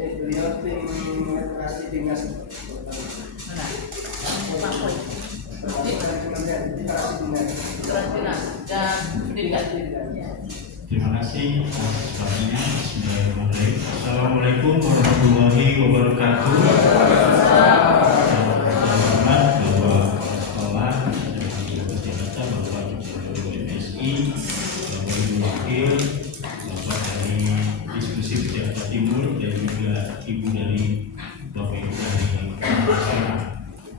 beliau tim literasi tingkat Mana? Pakoi. literasi tingkat Dan pendidikan. Terima kasih atas pertanyaannya. Bismillahirrahmanirrahim. Assalamualaikum warahmatullahi wabarakatuh. Selamat Bapak Sekolah dan Ibu Jakarta, Bapak Ibu MSI, Bapak Ibu Wakil, Bapak dari Diskusi Jakarta Timur, dan juga Ibu dari Bapak Ibu dari Jakarta.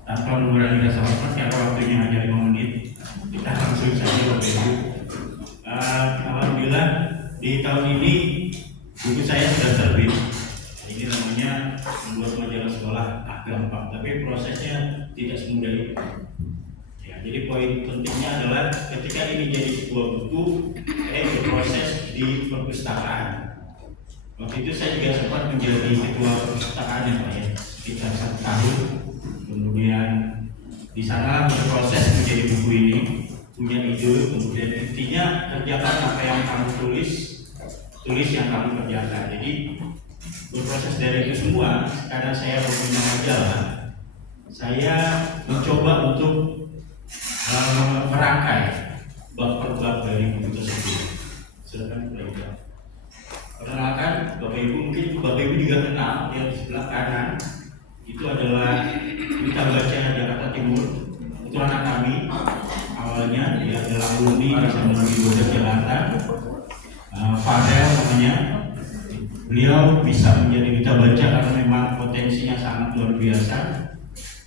Tanpa mengurangi rasa hormat karena waktunya hanya 5 menit, kita langsung saja Bapak Ibu. Alhamdulillah di tahun ini buku saya sudah terbit. Ini namanya membuat majalah sekolah gampang, tapi prosesnya tidak semudah itu. Ya, jadi poin pentingnya adalah ketika ini jadi sebuah buku, berproses di perpustakaan. Waktu itu saya juga sempat menjadi ketua perpustakaan ya Pak ya, sekitar 1 tahun. Kemudian di sana berproses menjadi buku ini, punya ide, kemudian intinya kerjakan apa yang kamu tulis yang kamu kerjakan. Jadi berproses dari itu semua. Karena saya punya majalah, saya mencoba untuk merangkai bab per bab dari buku tersebut. Silakan Bapak. Perkenalkan Bapak Ibu, mungkin Bapak Ibu juga kenal yang di sebelah kanan itu adalah Duta Baca Jakarta Timur. Itu anak kami. Awalnya dia adalah alumni di SMA 12 Jakarta. Fadel namanya. Beliau bisa menjadi duta baca karena memang potensinya sangat luar biasa.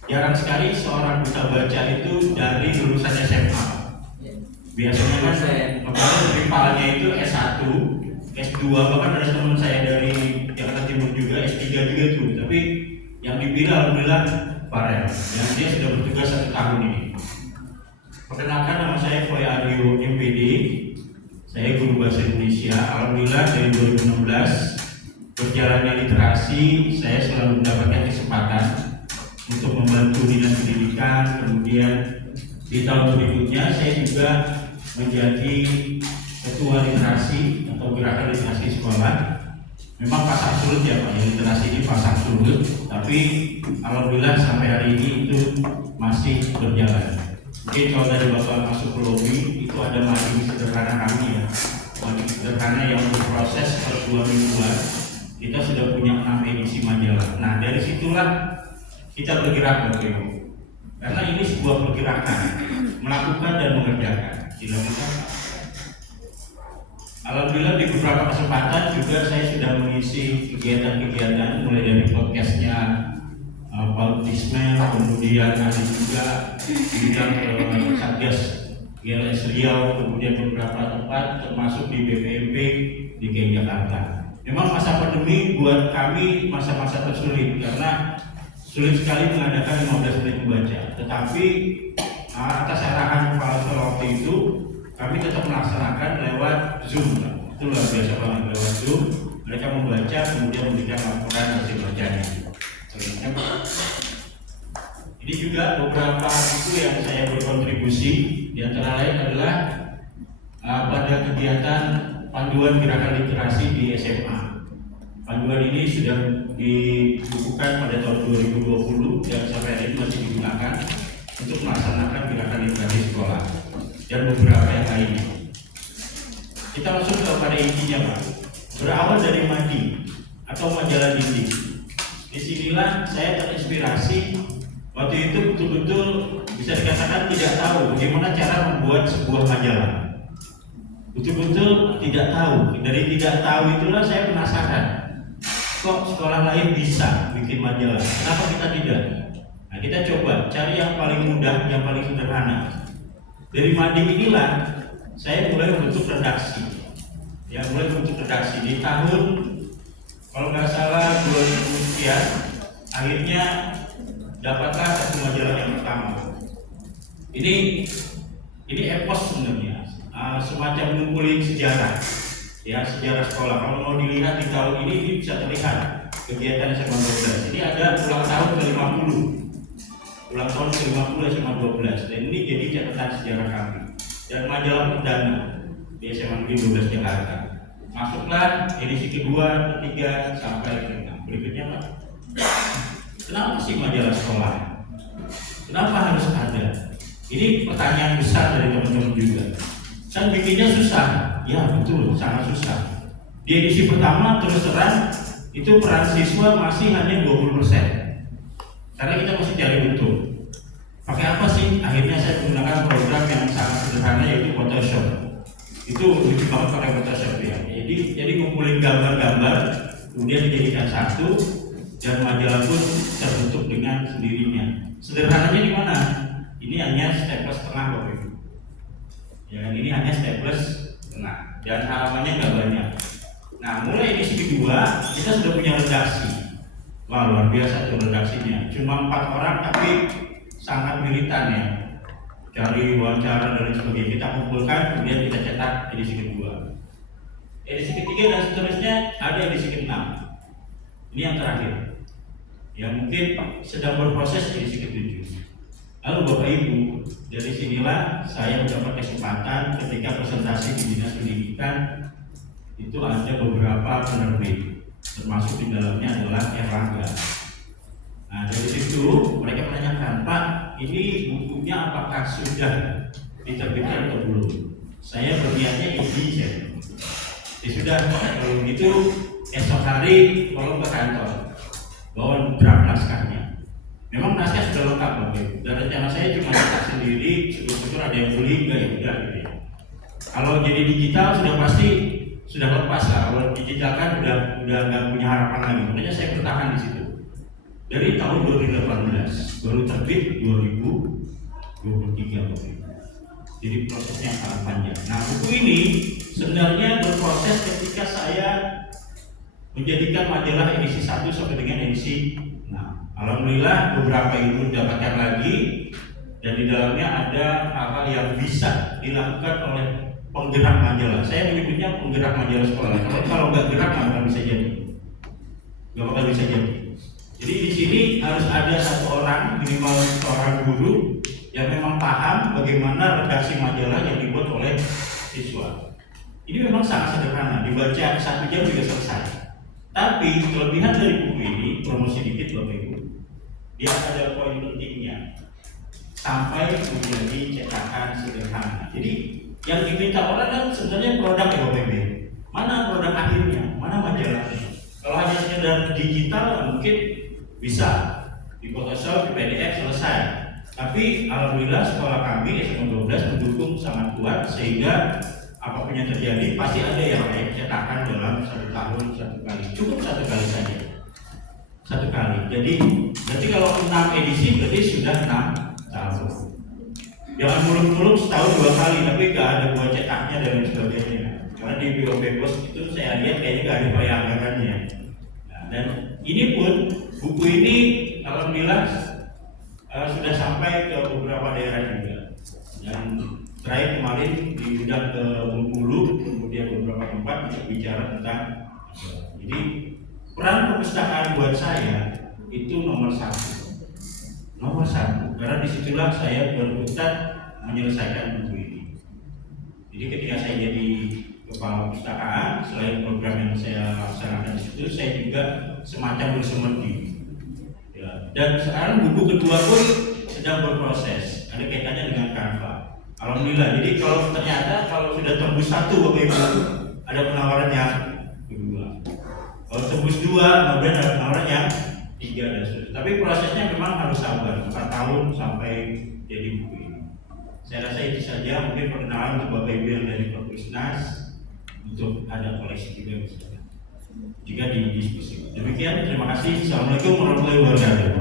Jarang sekali seorang duta baca itu dari lulusan SMA. Biasanya kan rivalnya itu S1, S2, bahkan ada teman saya dari Jakarta Timur juga, S3 juga tuh. Tapi yang dipilih alhamdulillah Farel, yang dia sudah bertugas 1 tahun ini. Perkenalkan, nama saya Foy Aryo MPD. Saya guru bahasa Indonesia. Alhamdulillah dari 2016 berjalannya literasi, saya selalu mendapatkan kesempatan untuk membantu dinas pendidikan. Kemudian di tahun berikutnya saya juga menjadi ketua literasi atau gerakan literasi sekolah. Memang pasang surut ya Pak, literasi ini pasang surut, tapi alhamdulillah sampai hari ini itu masih berjalan. Mungkin kalau dari Bapak masuk ke lobby, itu ada mading sederhana kami ya, mading sederhana yang berproses per 2 mingguan. Kita sudah punya 6 edisi majalah. Nah dari situlah kita bergerak Bapak Ibu, karena ini sebuah pergerakan, melakukan dan mengerjakan. Silakan. Alhamdulillah di beberapa kesempatan juga saya sudah mengisi kegiatan-kegiatan, mulai dari podcastnya Pak Ismail, kemudian ada juga bidang Satgas GLS Riau, kemudian beberapa tempat termasuk di BPMP di Jakarta. Memang masa pandemi buat kami masa-masa tersulit karena sulit sekali mengadakan 15 menit membaca. Tetapi atas arahan kepala sekolah waktu itu kami tetap melaksanakan lewat Zoom. Itu luar biasa banget, lewat Zoom mereka membaca kemudian memberikan laporan hasil bacanya. Ini juga beberapa buku yang saya berkontribusi, di antara lain adalah pada kegiatan panduan gerakan literasi di SMA. Panduan ini sudah dibukukan pada tahun 2020 dan sampai hari ini masih digunakan untuk melaksanakan gerakan literasi sekolah dan beberapa yang lainnya. Kita masuk kepada intinya Pak. Berawal dari MADI atau majalah dinding. Disinilah saya terinspirasi. Waktu itu betul-betul bisa dikatakan tidak tahu bagaimana cara membuat sebuah majalah. Betul-betul tidak tahu. Dari tidak tahu itulah saya penasaran. Kok sekolah lain bisa bikin majalah? Kenapa kita tidak? Nah, kita coba cari yang paling mudah, yang paling sederhana. Dari mading inilah saya mulai membentuk redaksi. Ya, mulai membentuk redaksi di tahun kalau nggak salah 2000 sekian, akhirnya dapatlah satu majalah yang pertama. Ini epos sebenarnya, semacam ngumpulin sejarah, ya sejarah sekolah. Kalau mau dilihat di tahun ini bisa terlihat kegiatan SMA 12. Ini ada ulang tahun ke-50, ulang tahun ke-50 SMA 12. Dan ini jadi catatan sejarah kami. Dan majalah perdana di SMA 12 Jakarta. Masuklah edisi kedua, ketiga, sampai ke-6. berikutnya Pak. Kenapa sih majalah sekolah? Kenapa harus ada? Ini pertanyaan besar dari teman-teman juga. Kan bikinnya susah, ya betul, sangat susah. Di edisi pertama terus terang itu peran siswa masih hanya 20%. Karena kita masih cari bentuk. Pakai apa sih? Akhirnya saya menggunakan program yang sangat sederhana yaitu Photoshop. Itu lucu banget pakai Photoshop ya. Jadi ngumpulin gambar-gambar, kemudian dijadikan satu, dan majalah pun terbentuk dengan sendirinya. Sederhananya di mana? Ini hanya staples tengah Bapak Ibu. Ya, ini hanya staples tengah dan halamannya nggak banyak. Nah, mulai edisi kedua kita sudah punya redaksi. Wah, luar biasa tuh redaksinya. Cuma 4 orang tapi sangat militan ya. Cari wawancara dan sebagainya kita kumpulkan, kemudian kita cetak edisi kedua. Edisi ketiga dan seterusnya ada edisi ke-6. Ini yang terakhir. Ya mungkin sedang berproses edisi ke-7. Lalu Bapak Ibu, dari sinilah saya mendapat kesempatan ketika presentasi di Dinas Pendidikan itu ada beberapa penerbit, termasuk di dalamnya adalah Erlangga. Nah dari situ mereka menanyakan, Pak, ini bukunya apakah sudah diterbitkan atau belum? Saya berniatnya izin. Ya sudah, kalau begitu esok hari tolong ke kantor bawa draft naskahnya. Memang naskah sudah lengkap Bapak Ibu. Dan rencana saya cuma cetak sendiri, syukur-syukur ada yang beli, enggak ya udah gitu ya. Kalau jadi digital sudah pasti sudah lepas lah. Kalau digital kan udah nggak punya harapan lagi. Makanya saya bertahan di situ. Dari tahun 2018 baru terbit 2023 Bapak Ibu. Jadi prosesnya sangat panjang. Nah buku ini sebenarnya berproses ketika saya menjadikan majalah edisi 1 sampai dengan edisi 6. Alhamdulillah beberapa ilmu didapatkan lagi dan di dalamnya ada hal-hal yang bisa dilakukan oleh penggerak majalah. Saya menyebutnya penggerak majalah sekolah. Kalau nggak gerak nggak bakal bisa jadi. Nggak bakal bisa jadi. Jadi di sini harus ada satu orang, minimal seorang guru yang memang paham bagaimana redaksi majalah yang dibuat oleh siswa. Ini memang sangat sederhana, dibaca 1 jam juga selesai. Tapi kelebihan dari buku ini, promosi dikit Bapak Ibu, dia ada poin pentingnya sampai menjadi cetakan sederhana. Jadi yang diminta orang kan sebenarnya produk ya Bapak Ibu. Mana produk akhirnya? Mana majalahnya? Kalau hanya sekedar digital mungkin bisa di Photoshop, di PDF selesai. Tapi alhamdulillah sekolah kami SMA 12 mendukung sangat kuat sehingga apapun yang terjadi pasti ada yang cetakan dalam 1 tahun 1 kali. Cukup 1 kali saja. 1 kali. Jadi berarti kalau 6 edisi berarti sudah 6 tahun. Jangan muluk-muluk setahun 2 kali tapi nggak ada buat cetaknya dan lain sebagainya. Karena di BOP Pos itu saya lihat kayaknya nggak ada bayangannya. Nah, dan ini pun buku ini alhamdulillah sudah sampai ke beberapa daerah juga. Dan terakhir kemarin diundang ke Bengkulu, kemudian beberapa tempat untuk bicara tentang. Jadi peran perpustakaan buat saya itu nomor 1. Nomor 1, karena disitulah saya berkutat menyelesaikan buku ini. Jadi ketika saya jadi kepala perpustakaan, selain program yang saya laksanakan di situ, saya juga semacam bersemedi. Ya. Dan sekarang buku kedua pun sedang berproses, ada kaitannya dengan Canva. Alhamdulillah. Jadi kalau ternyata kalau sudah tembus 1 Bapak Ibu, ada penawaran yang kedua. Kalau tembus 2, kemudian ada penawaran yang 3 dan seterusnya. Tapi prosesnya memang harus sabar, 4 tahun sampai jadi buku ini. Saya rasa itu saja, mungkin perkenalan untuk Bapak Ibu yang dari Perpusnas untuk ada koleksi juga misalnya. Jika didiskusi. Demikian, terima kasih. Assalamualaikum warahmatullahi wabarakatuh.